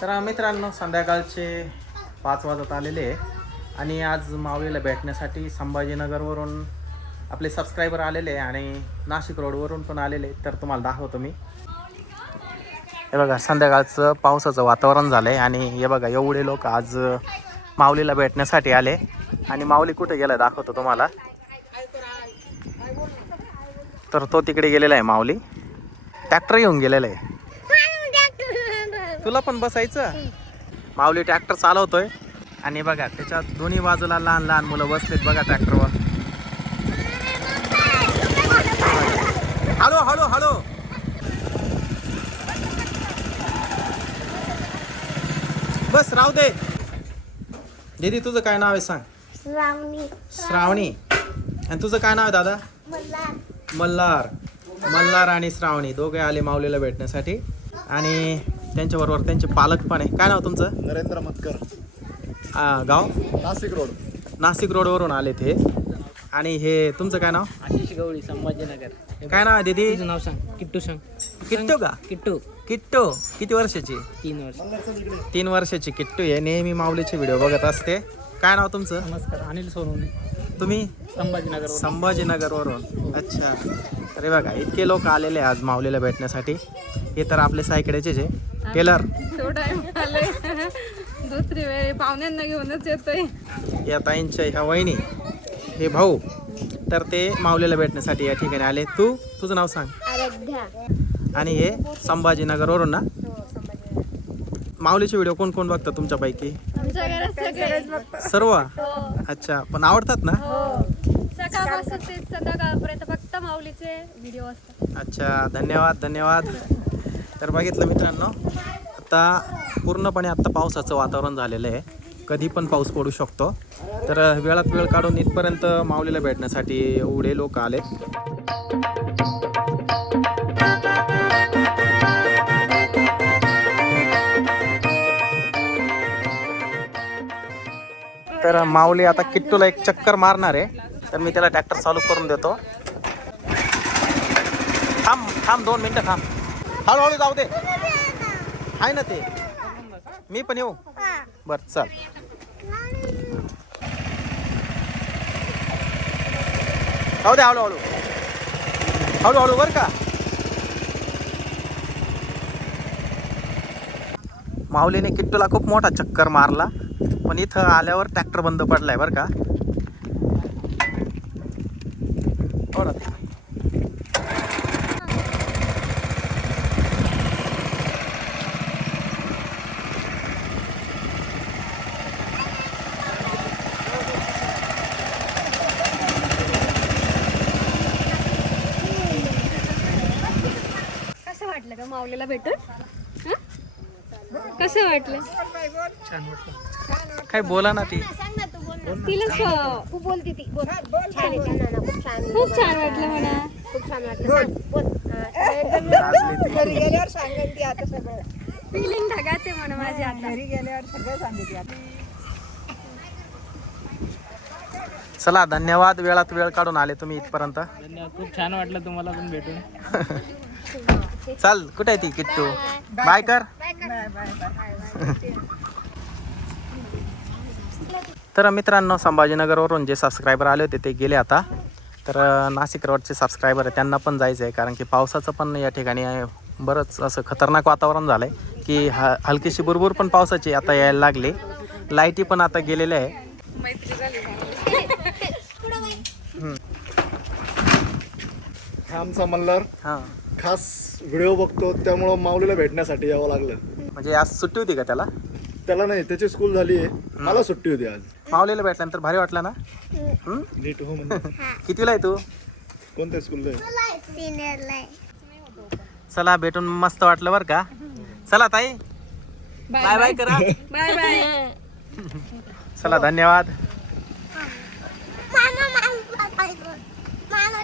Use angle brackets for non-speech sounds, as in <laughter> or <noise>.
तर मित्रांनो संध्याकाळचे पाच वाजत आलेले आहे आणि आज माऊलीला भेटण्यासाठी संभाजीनगरवरून आपले सबस्क्रायबर आलेले आहे आणि नाशिक रोडवरून पण आलेले तर तुम्हाला दाखवतो मी. हे बघा संध्याकाळचं पावसाचं वातावरण झालं आहे आणि हे बघा एवढे लोक आज माऊलीला भेटण्यासाठी आले. आणि माऊली कुठे गेला दाखवतो तुम्हाला. तर तो तिकडे गेलेला आहे माऊली. ट्रॅक्टर घेऊन गेलेला आहे. तुला पण बसायचं? माऊली ट्रॅक्टर चालवतोय. आणि बघा त्याच्या दोन्ही बाजूला लहान लहान मुलं बसलेत बघा ट्रॅक्टरवर. हळू हळू हळू बस राहू दे. दीदी तुझं काय नाव आहे सांग? श्रावणी. श्रावणी. आणि तुझं काय नाव आहे दादा? मला मल्हार. मल्हार आणि श्रावणी. दोघे आले माऊलीला भेटण्यासाठी. आणि त्यांच्याबरोबर त्यांचे पालक पण आहे. काय नाव तुमचं? नरेंद्र मतकर आ, गाव? नाशिक रोड. नाशिक रोडवरून आले ते आणि हे तुमचं काय नाव? आशिष गवळी संभाजीनगर. काय नाव आहे दीदी? तुझं नाव सांग. किट्टू सांग. किट्टू का? किट्टू. किट्टू. किती वर्षाची? तीन वर्ष. तीन वर्षाची किट्टू आहे. नेहमी माऊलीचे व्हिडिओ बघत असते. काय नाव तुमचं? नमस्कार. अनिल सोनवणे. तुम्ही? संभाजीनगर संभाजीनगरवरून. अच्छा. अरे बघा इतके लोक आलेले आज माऊलीला भेटण्यासाठी. हे तर आपले सायकडेचेच आहे. टेलर. दुसरी वेळ पाहुण्यांना घेऊनच येतोय. या ताईंच्या ह्या वहिनी. हे भाऊ. तर ते माऊलीला भेटण्यासाठी या ठिकाणी आले. तू तुझं नाव सांग. आराध्या. आणि हे संभाजीनगरवरून ना? माऊलीचे व्हिडिओ कोण कोण बघतात तुमच्यापैकी? सर्व? अच्छा पण आवडतात ना? ते संध्याकाळपर्यंत फक्त माऊलीचे व्हिडिओ असतात. अच्छा धन्यवाद धन्यवाद. तर बघितलं मित्रांनो आता पूर्णपणे आत्ता पावसाचं वातावरण झालेलं आहे. कधी पण पाऊस पडू शकतो. तर वेळात वेळ काढून इथपर्यंत माऊलीला भेटण्यासाठी एवढे लोक आले. तर माऊली आता किट्टूला एक चक्कर मारणार आहे. तर मी त्याला ट्रॅक्टर चालू करून देतो. थांब थांब दोन मिनटं थांब. हळूहळू जाऊ दे. आहे ना ते? मी पण येऊ? बर चल. जाऊ दे हळूहळू. हळूहळू बर का? माऊलीने किट्टूला खूप मोठा चक्कर मारला पण इथं आल्यावर ट्रॅक्टर बंद पडलाय बर का. थोडा कसं वाटलं का माऊलीला भेटून? हं? कसं वाटलं? काय बोला ना ती. तिला तू बोलती ती. बोल. छान आहे छान आहे, खूप छान. खूप वाटलं म्हणा खूप छान वाटलं. सांग, बोल. हा, <laughs> लाजली ती. फिलिंग ढगाते म्हणा माझी आता. चला धन्यवाद. वेळात वेळ काढून आले तुम्ही इथपर्यंत. धन्यवाद. खूप छान वाटलं तुम्हाला पण भेटून. <laughs> चल कुठे आहे ती किट्टू? बाय. कर. <laughs> तर मित्रांनो संभाजीनगरवरून जे सबस्क्रायबर आले होते ते गेले आता. तर नाशिक रोडचे सबस्क्रायबर आहे त्यांना पण जायचं आहे कारण की पावसाचं पण या ठिकाणी बरंच असं खतरनाक वातावरण झालं आहे की ह हलकीशी बुरबुर पण पावसाची आता यायला लागली. लाईटी पण आता गेलेल्या आहे. आमचा मल्हार हां. खास व्हिडिओ बघतो त्यामुळं माऊलीला भेटण्यासाठी यावं लागलं. म्हणजे आज सुट्टी होती का त्याला? त्याला नाही त्याची स्कूल झाली आहे मला सुट्टी होती आज माऊलीला भेटल्यानंतर भारी वाटलं ना हं? नीट हो म्हणजे कितीला आहे तू कोणत्या स्कूलला आहे सिनियरला आहे. चला भेटून मस्त वाटलं बरं का चला ताई बाय बाय करा बाय बाय चला धन्यवाद मामा मामा. मामा.